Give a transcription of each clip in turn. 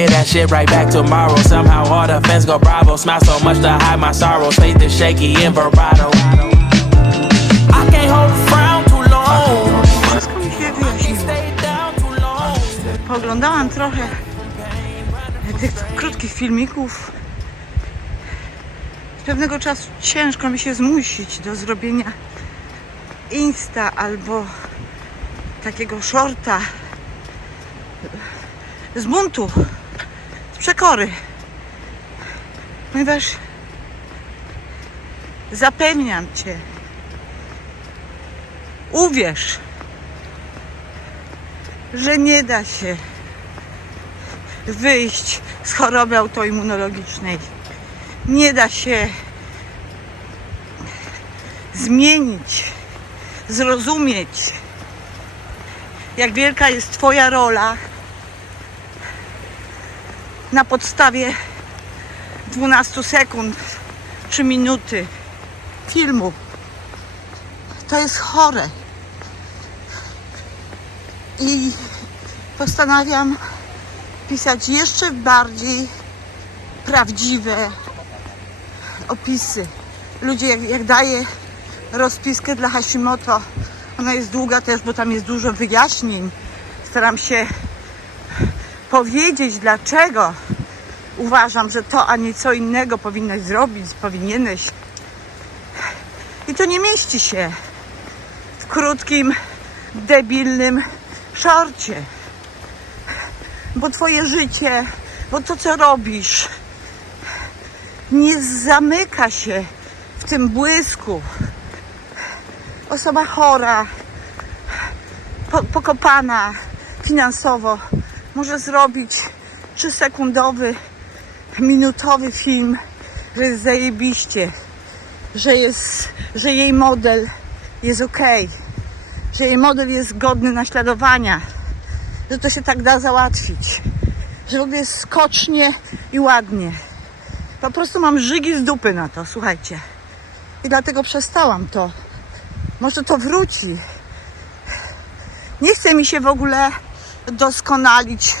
get that shit right back tomorrow. Somehow all the fans go bravo. Smile so much to hide my sorrows. Faith is shaky in vibrato. I can't hold a frown too long. Wszystko mi się wyjaśniło. Pooglądałam trochę tych krótkich filmików. Z pewnego czasu ciężko mi się zmusić do zrobienia Insta albo takiego shorta z buntu, przekory. Ponieważ zapewniam Cię, uwierz, że nie da się wyjść z choroby autoimmunologicznej. Nie da się zmienić, zrozumieć, jak wielka jest Twoja rola na podstawie 12 sekund czy minuty filmu. To jest chore. I postanawiam pisać jeszcze bardziej prawdziwe opisy. Ludzie, jak, jak daję rozpiskę dla Hashimoto, ona jest długa też, bo tam jest dużo wyjaśnień. Staram się powiedzieć, dlaczego uważam, że to, a nie co innego powinnaś zrobić, powinieneś. I to nie mieści się w krótkim, debilnym szorcie. Bo twoje życie, bo to co robisz, nie zamyka się w tym błysku. Osoba chora, po, pokopana finansowo może zrobić trzysekundowy, minutowy film, że jest zajebiście, że, jest, że jej model jest okej, że jej model jest godny naśladowania, że to się tak da załatwić, że jest skocznie i ładnie. Po prostu mam żygi z dupy na to, słuchajcie. I dlatego przestałam to. Może to wróci. Nie chce mi się w ogóle doskonalić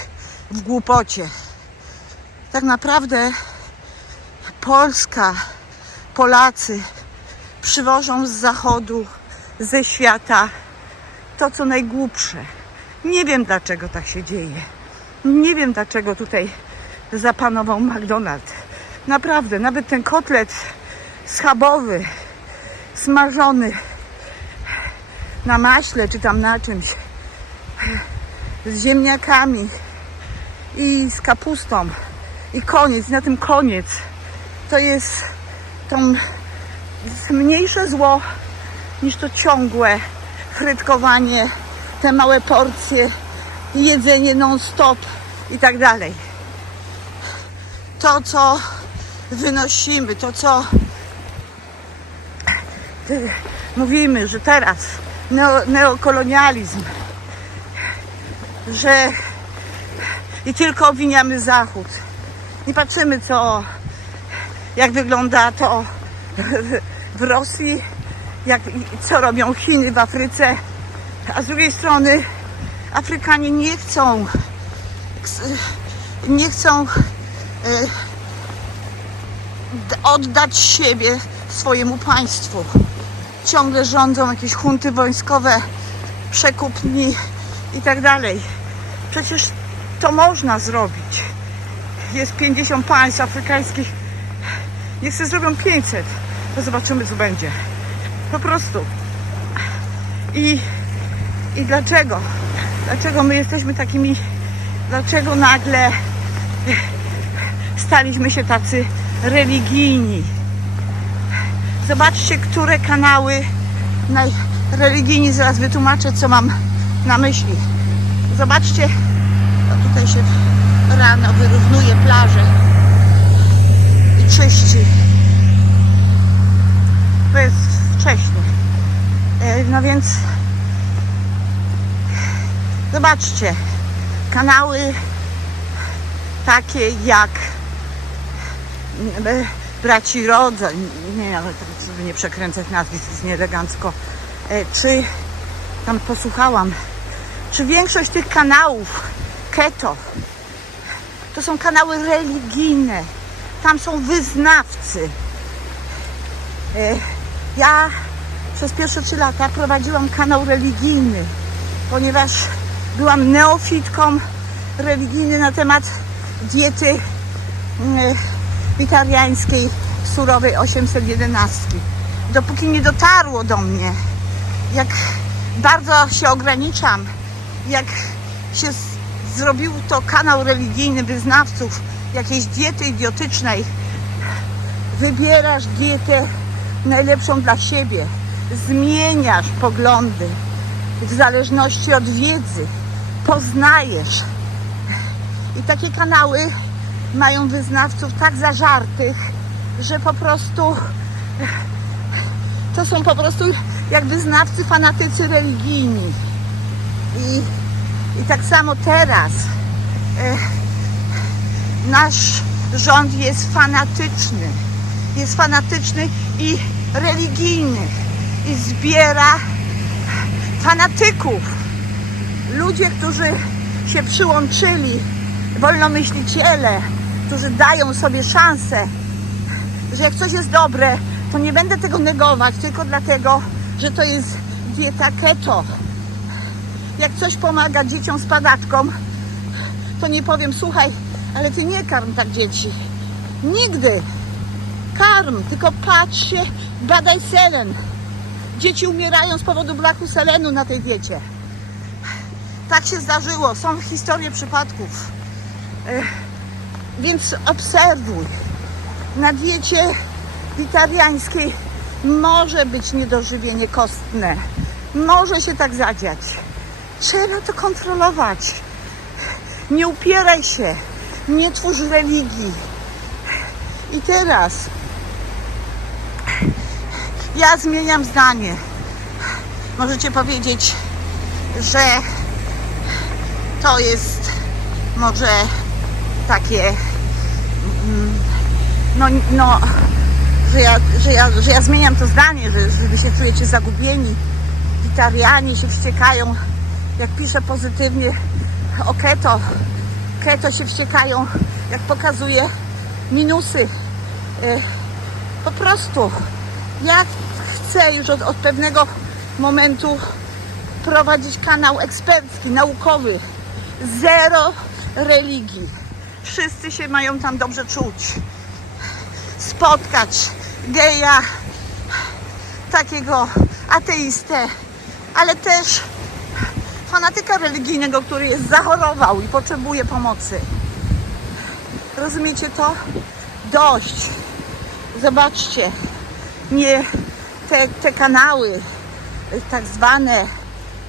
w głupocie. Tak naprawdę Polska, Polacy przywożą z zachodu, ze świata to, co najgłupsze. Nie wiem, dlaczego tak się dzieje. Nie wiem, dlaczego tutaj zapanował McDonald's. Naprawdę, nawet ten kotlet schabowy, smażony na maśle czy tam na czymś, z ziemniakami i z kapustą i koniec, na tym koniec. To jest jest mniejsze zło niż to ciągłe frytkowanie, te małe porcje, jedzenie non-stop i tak dalej. To, co wynosimy, to, co mówimy, że teraz neo, neokolonializm, że i tylko obwiniamy Zachód. Nie patrzymy, co, jak wygląda to w, Rosji, jak, co robią Chiny w Afryce, a z drugiej strony Afrykanie nie chcą nie chcą e, oddać siebie swojemu państwu. Ciągle rządzą jakieś hunty wojskowe, przekupni i tak dalej. Przecież to można zrobić. Jest 50 państw afrykańskich. Niech sobie zrobią 500, to zobaczymy co będzie. Po prostu. I, i dlaczego? Dlaczego my jesteśmy takimi, dlaczego nagle staliśmy się tacy religijni? Zobaczcie, które kanały najreligijni, zaraz wytłumaczę, co mam na myśli. Zobaczcie, o tutaj się rano wyrównuje plażę i czyści. To jest wcześnie. E, No więc zobaczcie, kanały takie jak braci Rodza, nie, ale tak żeby nie przekręcać nazwisk, jest nieelegancko, E, czy tam posłuchałam, czy większość tych kanałów keto to są kanały religijne. Tam są wyznawcy. E, Ja przez pierwsze trzy lata prowadziłam kanał religijny, ponieważ byłam neofitką religijny na temat diety mm, witariańskiej surowej 811. Dopóki nie dotarło do mnie, jak bardzo się ograniczam, jak się zrobił to kanał religijny wyznawców jakiejś diety idiotycznej, wybierasz dietę najlepszą dla siebie, zmieniasz poglądy w zależności od wiedzy, poznajesz. I takie kanały mają wyznawców tak zażartych, że po prostu to są po prostu jak wyznawcy fanatycy religijni. I, i tak samo teraz e, nasz rząd jest fanatyczny. Jest fanatyczny i religijny. I zbiera fanatyków. Ludzie, którzy się przyłączyli, wolnomyśliciele, którzy dają sobie szansę, że jak coś jest dobre, to nie będę tego negować tylko dlatego, że to jest dieta keto. Jak coś pomaga dzieciom z padaczką, to nie powiem, słuchaj, ale ty nie karm tak dzieci. Nigdy. Karm, tylko patrz się, badaj selen. Dzieci umierają z powodu braku selenu na tej diecie. Tak się zdarzyło, są historie przypadków. Więc obserwuj. Na diecie witariańskiej może być niedożywienie kostne. Może się tak zadziać. Trzeba to kontrolować. Nie upieraj się. Nie twórz religii. I teraz ja zmieniam zdanie. Możecie powiedzieć, że to jest może takie mm, no, no że, ja, że, ja, że ja zmieniam to zdanie, że, że wy się czujecie zagubieni. Witarianie się wściekają, jak piszę pozytywnie o keto. Keto się wściekają, jak pokazuje minusy. E, Po prostu ja chcę już od, od pewnego momentu prowadzić kanał ekspercki, naukowy. Zero religii. Wszyscy się mają tam dobrze czuć. Spotkać geja, takiego ateistę, ale też fanatyka religijnego, który jest zachorował i potrzebuje pomocy. Rozumiecie to? Dość. Zobaczcie, nie te, te kanały tak zwane,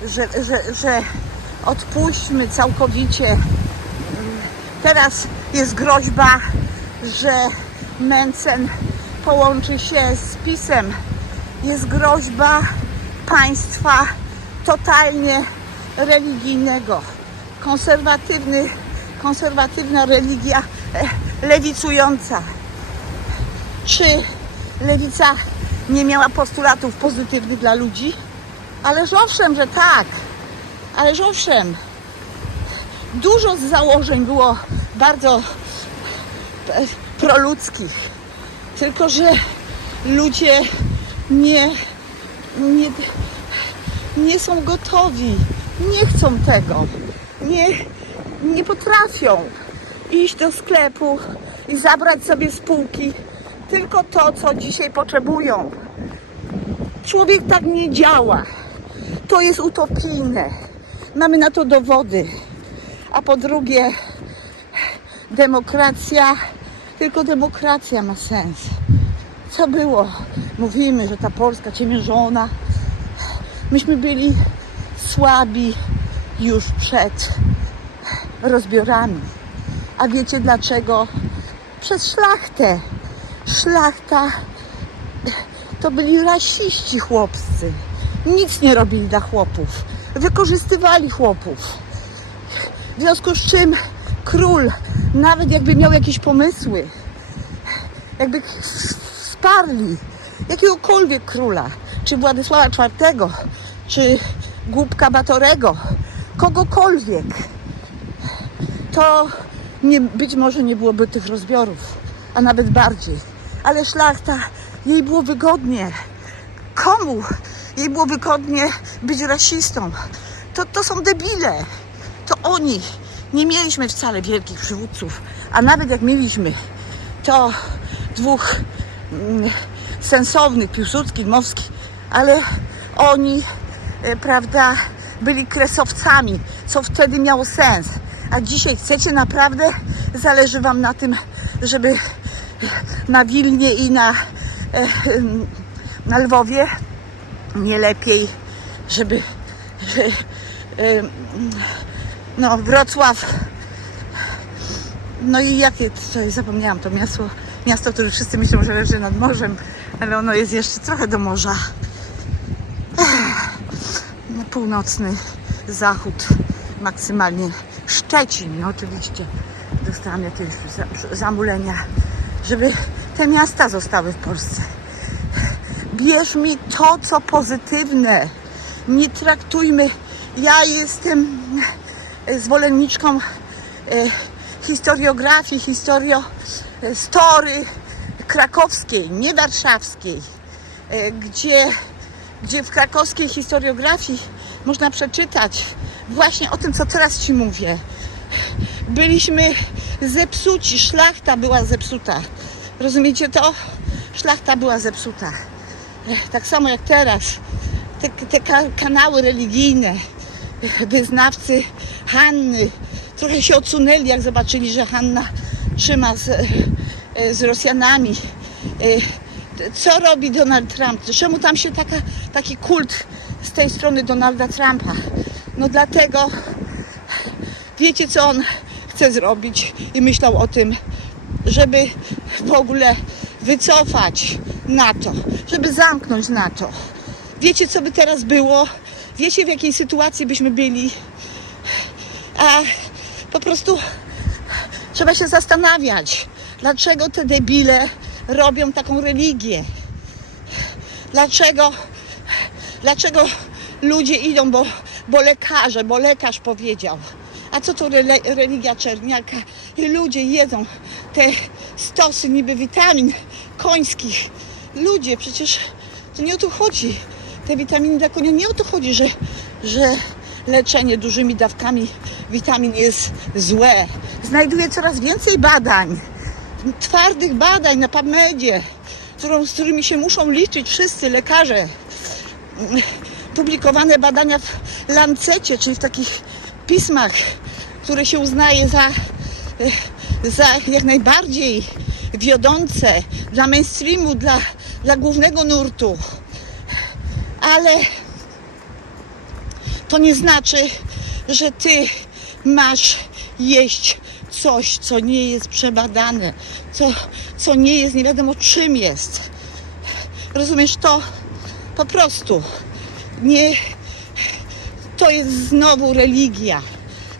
że, że, że odpuśćmy całkowicie. Teraz jest groźba, że Mencen połączy się z PiSem. Jest groźba państwa totalnie religijnego. Konserwatywny, konserwatywna religia e, lewicująca. Czy lewica nie miała postulatów pozytywnych dla ludzi? Ależ owszem, że tak. Ależ owszem. Dużo z założeń było bardzo e, proludzkich. Tylko, że ludzie nie, nie, nie są gotowi. Nie chcą tego. Nie, nie potrafią iść do sklepu i zabrać sobie z półki tylko to, co dzisiaj potrzebują. Człowiek tak nie działa. To jest utopijne. Mamy na to dowody. A po drugie, demokracja, tylko demokracja ma sens. Co było? Mówimy, że ta Polska ciemiężona. Myśmy byli słabi już przed rozbiorami. A wiecie dlaczego? Przez szlachtę. Szlachta to byli rasiści chłopscy. Nic nie robili dla chłopów. Wykorzystywali chłopów. W związku z czym król, nawet jakby miał jakieś pomysły, jakby wsparli jakiegokolwiek króla, czy Władysława IV, czy Głupka Batorego, kogokolwiek, to nie, być może nie byłoby tych rozbiorów, a nawet bardziej. Ale szlachta, jej było wygodnie. Komu jej było wygodnie być rasistą? To, to są debile. To oni. Nie mieliśmy wcale wielkich przywódców, a nawet jak mieliśmy, to dwóch mm, sensownych, Piłsudski, Mowski, ale oni, e, prawda, byli kresowcami, co wtedy miało sens. A dzisiaj chcecie naprawdę, zależy Wam na tym, żeby na Wilnie i na, e, na Lwowie nie lepiej, żeby e, no Wrocław no i jakie, jest, zapomniałam to miasto, miasto, które wszyscy myślą, że leży nad morzem, ale ono jest jeszcze trochę do morza. Ech, no, północny zachód, maksymalnie Szczecin, no oczywiście. Dostałam jakieś za- zamulenia, żeby te miasta zostały w Polsce. Bierz mi to, co pozytywne. Nie traktujmy. Ja jestem zwolenniczką e, historiografii, historio e, story krakowskiej, nie warszawskiej, e, gdzie, gdzie w krakowskiej historiografii można przeczytać właśnie o tym, co teraz Ci mówię. Byliśmy zepsuci, szlachta była zepsuta. Rozumiecie to? Szlachta była zepsuta. Tak samo jak teraz. Te, te ka- kanały religijne, wyznawcy Hanny trochę się odsunęli, jak zobaczyli, że Hanna trzyma z, e, z Rosjanami. E, Co robi Donald Trump? Czemu tam się taka, taki kult z tej strony Donalda Trumpa? No dlatego, wiecie co on chce zrobić i myślał o tym, żeby w ogóle wycofać NATO, żeby zamknąć NATO. Wiecie, co by teraz było? Wiecie, w jakiej sytuacji byśmy byli? A po prostu trzeba się zastanawiać, dlaczego te debile robią taką religię. Dlaczego, dlaczego ludzie idą, bo, bo lekarze, bo lekarz powiedział. A co to religia czerniaka? I ludzie jedzą te stosy niby witamin końskich. Ludzie, przecież to nie o to chodzi. Te witaminy dla konia, nie o to chodzi, że, że leczenie dużymi dawkami witamin jest złe. Znajduję coraz więcej badań, twardych badań na PubMedzie, którą, z którymi się muszą liczyć wszyscy lekarze. Publikowane badania w Lancecie, czyli w takich pismach, które się uznaje za, za jak najbardziej wiodące dla mainstreamu, dla, dla głównego nurtu. Ale to nie znaczy, że ty masz jeść coś, co nie jest przebadane, co, co nie jest nie wiadomo czym jest. Rozumiesz to? Po prostu nie. To jest znowu religia.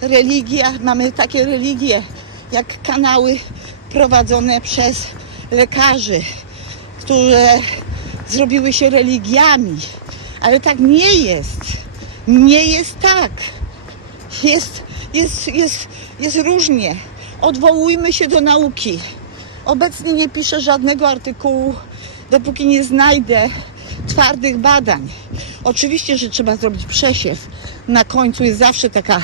Religia, mamy takie religie jak kanały prowadzone przez lekarzy, które zrobiły się religiami. Ale tak nie jest. Nie jest tak. Jest, jest, jest, jest różnie. Odwołujmy się do nauki. Obecnie nie piszę żadnego artykułu, dopóki nie znajdę twardych badań. Oczywiście, że trzeba zrobić przesiew. Na końcu jest zawsze taka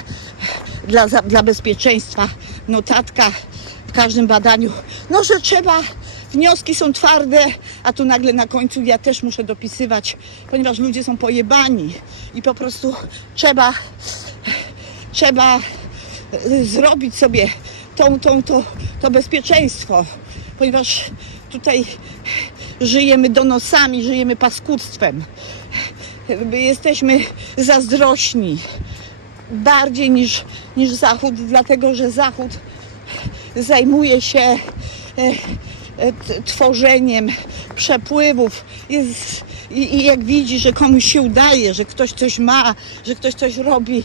dla, dla bezpieczeństwa notatka w każdym badaniu. No, że trzeba, wnioski są twarde, a tu nagle na końcu ja też muszę dopisywać, ponieważ ludzie są pojebani i po prostu trzeba trzeba y, zrobić sobie tą, tą, to, to bezpieczeństwo, ponieważ tutaj żyjemy donosami, żyjemy paskudztwem. Jesteśmy zazdrośni bardziej niż, niż Zachód, dlatego że Zachód zajmuje się e, e, tworzeniem przepływów. Jest, i, I jak widzi, że komuś się udaje, że ktoś coś ma, że ktoś coś robi,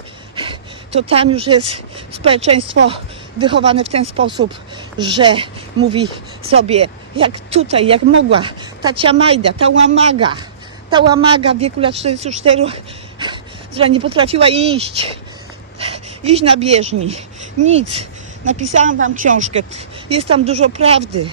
to tam już jest społeczeństwo wychowane w ten sposób, że mówi sobie, jak tutaj, jak mogła, ta Ciamajda, ta Łamaga, ta Łamaga w wieku lat 44, która nie potrafiła iść, iść na bieżni, nic. Napisałam wam książkę. Jest tam dużo prawdy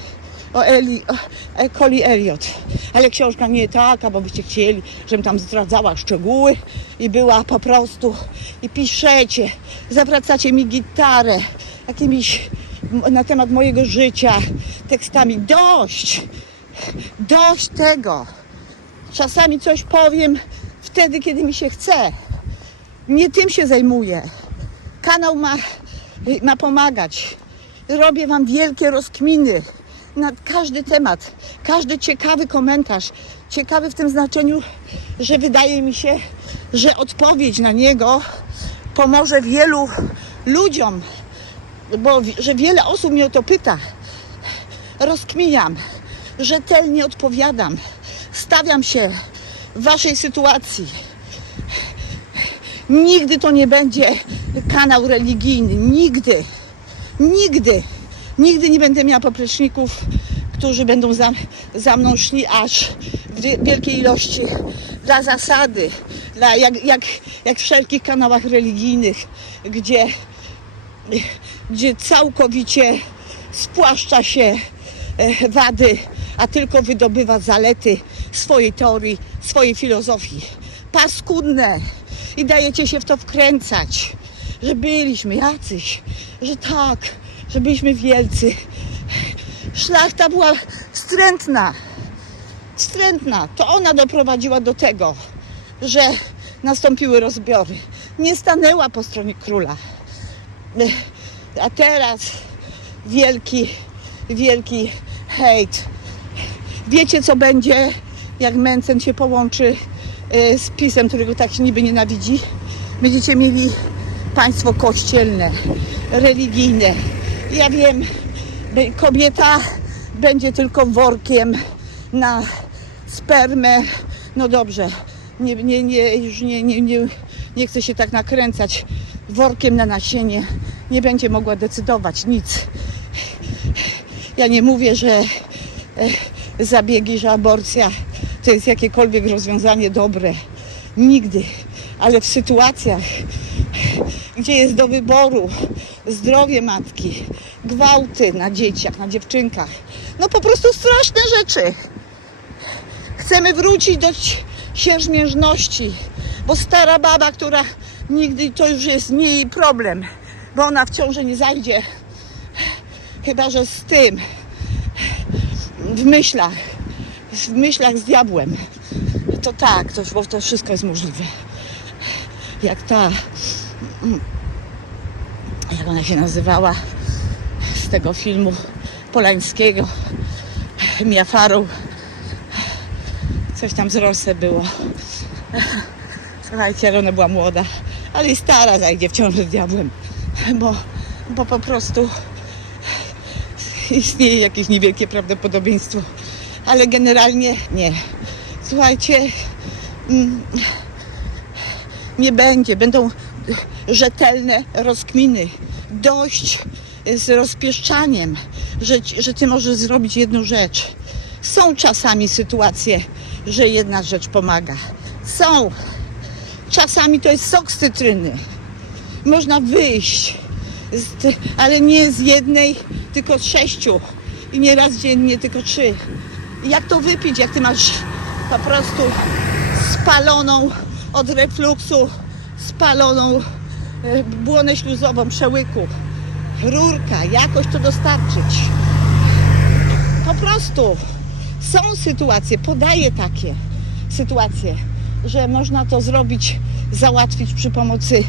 o Eli, o e, Coli Elliot. Ale książka nie taka, bo byście chcieli, żebym tam zdradzała szczegóły i była po prostu i piszecie, zawracacie mi gitarę jakimiś na temat mojego życia tekstami. Dość! Dość tego! Czasami coś powiem wtedy, kiedy mi się chce. Nie tym się zajmuję. Kanał ma, ma pomagać. Robię Wam wielkie rozkminy na każdy temat, każdy ciekawy komentarz. Ciekawy w tym znaczeniu, że wydaje mi się, że odpowiedź na niego pomoże wielu ludziom, bo że wiele osób mnie o to pyta. Rozkminiam, rzetelnie odpowiadam, stawiam się w Waszej sytuacji. Nigdy to nie będzie kanał religijny. Nigdy. Nigdy. Nigdy nie będę miała popleczników, którzy będą za, za mną szli aż w wie- wielkiej ilości dla zasady, dla, jak, jak, jak w wszelkich kanałach religijnych, gdzie, gdzie całkowicie spłaszcza się e, wady, a tylko wydobywa zalety swojej teorii, swojej filozofii. Paskudne. I dajecie się w to wkręcać, że byliśmy jacyś, że tak, że byliśmy wielcy. Szlachta była wstrętna. Wstrętna. To ona doprowadziła do tego, że nastąpiły rozbiory. Nie stanęła po stronie króla. A teraz wielki, wielki hejt. Wiecie, co będzie, jak Mencen się połączy e, z pisem, którego tak niby nienawidzi? Będziecie mieli państwo kościelne, religijne. Ja wiem, kobieta będzie tylko workiem na spermę. No dobrze, nie, nie, nie, już nie, nie, nie, nie chcę się tak nakręcać. Workiem na nasienie nie będzie mogła decydować nic. Ja nie mówię, że e, zabiegi, że aborcja to jest jakiekolwiek rozwiązanie dobre. Nigdy. Ale w sytuacjach, gdzie jest do wyboru zdrowie matki, gwałty na dzieciach, na dziewczynkach, no po prostu straszne rzeczy. Chcemy wrócić do sierżmierzności, bo stara baba, która nigdy to już jest nie jej problem, bo ona w ciąży nie zajdzie. Chyba, że z tym w myślach, w myślach z diabłem. To tak, to, bo to wszystko jest możliwe. Jak ta, jak ona się nazywała z tego filmu Polańskiego, Mia Farrow. Coś tam z Rosę było. Słuchajcie, ale ona była młoda, ale i stara zajdzie w ciąży z diabłem, bo, bo po prostu istnieje jakieś niewielkie prawdopodobieństwo, ale generalnie nie. Słuchajcie, mm, nie będzie, będą rzetelne rozkminy. Dość z rozpieszczaniem, że, że ty możesz zrobić jedną rzecz. Są czasami sytuacje, że jedna rzecz pomaga. Są. Czasami to jest sok z cytryny. Można wyjść, z, ale nie z jednej, tylko z sześciu. I nie raz dziennie, tylko trzy. Jak to wypić, jak ty masz po prostu spaloną od refluksu, spaloną e, błonę śluzową przełyku. Rurka, jakoś to dostarczyć. Po prostu są sytuacje, podaję takie sytuacje, że można to zrobić, załatwić przy pomocy,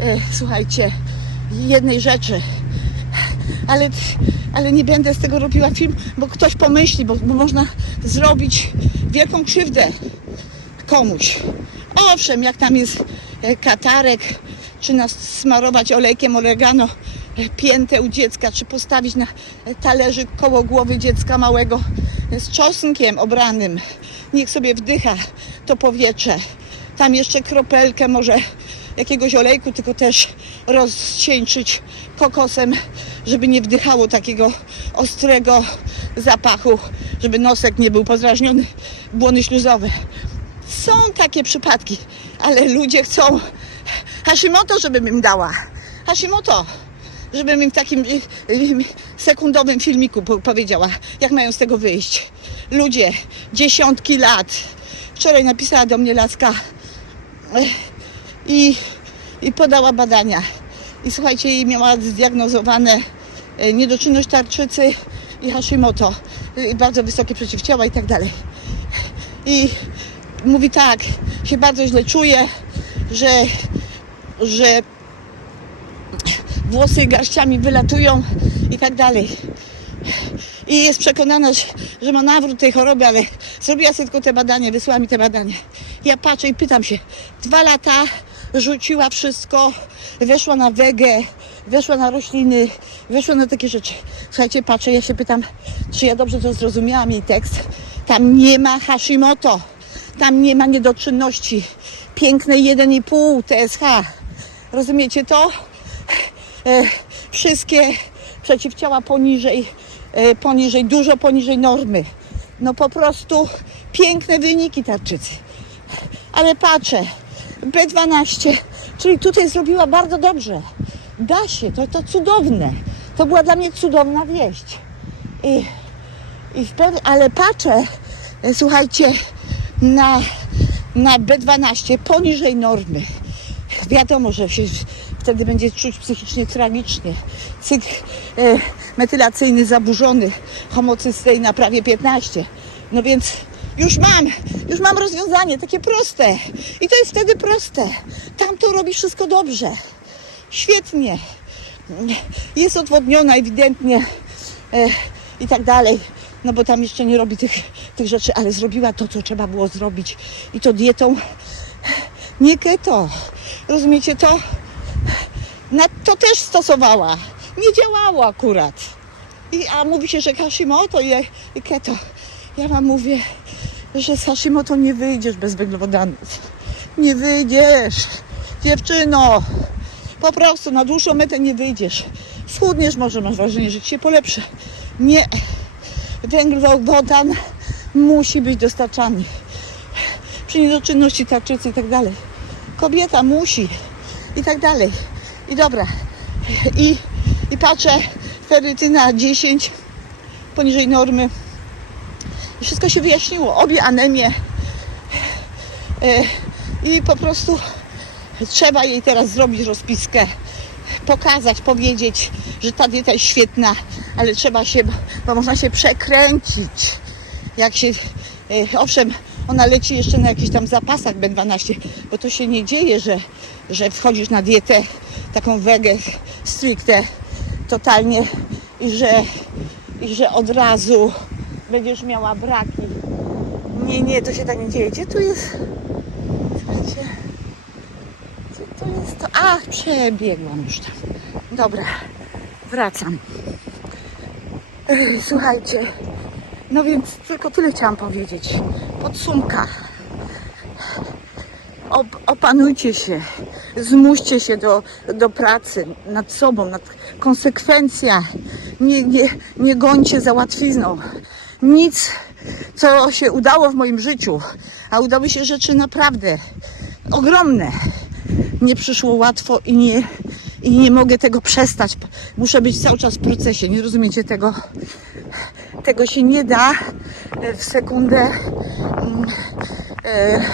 e, słuchajcie, jednej rzeczy. Ale, ale nie będę z tego robiła film, bo ktoś pomyśli, bo, bo można zrobić wielką krzywdę komuś. Owszem, jak tam jest e, katarek, czy nas smarować olejkiem oregano piętę u dziecka, czy postawić na talerzyk koło głowy dziecka małego z czosnkiem obranym. Niech sobie wdycha to powietrze. Tam jeszcze kropelkę może jakiegoś olejku, tylko też rozcieńczyć kokosem, żeby nie wdychało takiego ostrego zapachu, żeby nosek nie był podrażniony, błony śluzowe. Są takie przypadki, ale ludzie chcą Hashimoto, żebym im dała. Hashimoto. Żebym im w takim sekundowym filmiku po- powiedziała, jak mają z tego wyjść. Ludzie, dziesiątki lat. Wczoraj napisała do mnie laska i, i podała badania. I słuchajcie, jej miała zdiagnozowane e, niedoczynność tarczycy i Hashimoto, y, bardzo wysokie przeciwciała i tak dalej. I mówi tak, się bardzo źle czuje, że, że włosy garściami wylatują i tak dalej. I jest przekonana, że, ma nawrót tej choroby, ale zrobiła sobie tylko te badania, wysłała mi te badania. Ja patrzę i pytam się, dwa lata rzuciła wszystko, weszła na wegę, weszła na rośliny, weszła na takie rzeczy. Słuchajcie, patrzę, ja się pytam, czy ja dobrze to zrozumiałam jej tekst. Tam nie ma Hashimoto, tam nie ma niedoczynności. Piękne 1,5 TSH. Rozumiecie to? E, wszystkie przeciwciała poniżej, e, poniżej, dużo poniżej normy. No po prostu piękne wyniki tarczycy. Ale patrzę, B12, czyli tutaj zrobiła bardzo dobrze. Da się, to, to cudowne. To była dla mnie cudowna wieść. I, i pew- ale patrzę, e, słuchajcie, na, na B12 poniżej normy. Wiadomo, że się wtedy będzie czuć psychicznie tragicznie. Cykl e, metylacyjny zaburzony, homocystein na prawie 15. No więc już mam, już mam rozwiązanie, takie proste. I to jest wtedy proste. Tam to robi wszystko dobrze. Świetnie. Jest odwodniona ewidentnie e, i tak dalej. No bo tam jeszcze nie robi tych, tych rzeczy, ale zrobiła to, co trzeba było zrobić. I to dietą nie keto. Rozumiecie to? To też stosowała. Nie działało akurat. I, a mówi się, że Hashimoto i, i keto. Ja wam mówię, że z Hashimoto nie wyjdziesz bez węglowodanów. Nie wyjdziesz. Dziewczyno, po prostu na dłuższą metę nie wyjdziesz. Schudniesz, może masz wrażenie, że ci się polepszy. Nie. Węglowodan musi być dostarczany przy niedoczynności tarczycy i tak dalej. Kobieta musi i tak dalej. I dobra. I, i patrzę, ferytyna 10 poniżej normy. I wszystko się wyjaśniło. Obie anemie. E, I po prostu trzeba jej teraz zrobić rozpiskę. Pokazać, powiedzieć, że ta dieta jest świetna, ale trzeba się, bo można się przekręcić jak się, e, owszem, ona leci jeszcze na jakichś tam zapasach B12, bo to się nie dzieje, że, że wchodzisz na dietę taką wegę stricte, totalnie i że, i że od razu będziesz miała braki. Nie, nie, to się tak nie dzieje. Gdzie tu jest? Słuchajcie, gdzie tu jest to? A, przebiegłam już tam. Dobra, wracam. Słuchajcie, no więc tylko tyle chciałam powiedzieć. Podsumka. Op, opanujcie się, zmuście się do, do pracy nad sobą, nad konsekwencja. Nie, nie, nie gońcie za łatwizną. Nic, co się udało w moim życiu, a udały się rzeczy naprawdę ogromne. Nie przyszło łatwo i nie, i nie mogę tego przestać. Muszę być cały czas w procesie. Nie rozumiecie tego? tego się nie da w sekundę. mm, e,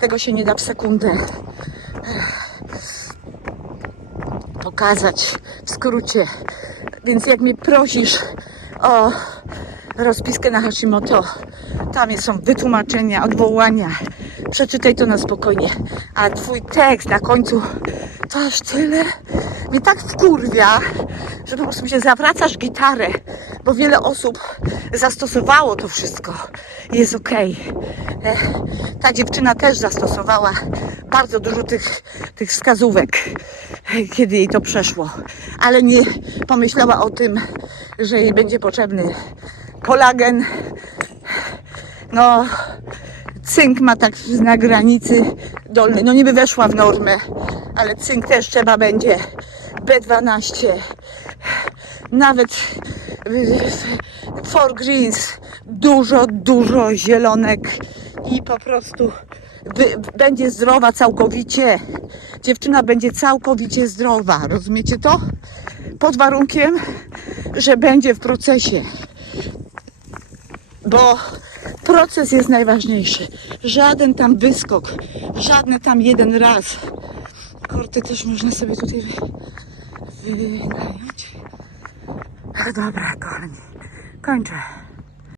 Tego się nie da w sekundę e, pokazać w skrócie. Więc jak mnie prosisz o rozpiskę na Hashimoto, tam są wytłumaczenia, odwołania. Przeczytaj to na spokojnie. A twój tekst na końcu to aż tyle mnie tak wkurwia, że po prostu mi się zawracasz gitarę, bo wiele osób zastosowało to wszystko jest okej. E, Ta dziewczyna też zastosowała bardzo dużo tych, tych wskazówek, e, kiedy jej to przeszło, ale nie pomyślała o tym, że jej będzie potrzebny kolagen, no cynk ma tak na granicy dolnej, no niby weszła w normę, ale cynk też trzeba będzie, B12, nawet for greens, dużo, dużo zielonek i po prostu będzie zdrowa całkowicie. Dziewczyna będzie całkowicie zdrowa, rozumiecie to? pod warunkiem, że będzie w procesie. Bo proces jest najważniejszy. Żaden tam wyskok, żadny tam jeden raz. Korty też można sobie tutaj wy- wynająć. Dobra, kochani, kończę.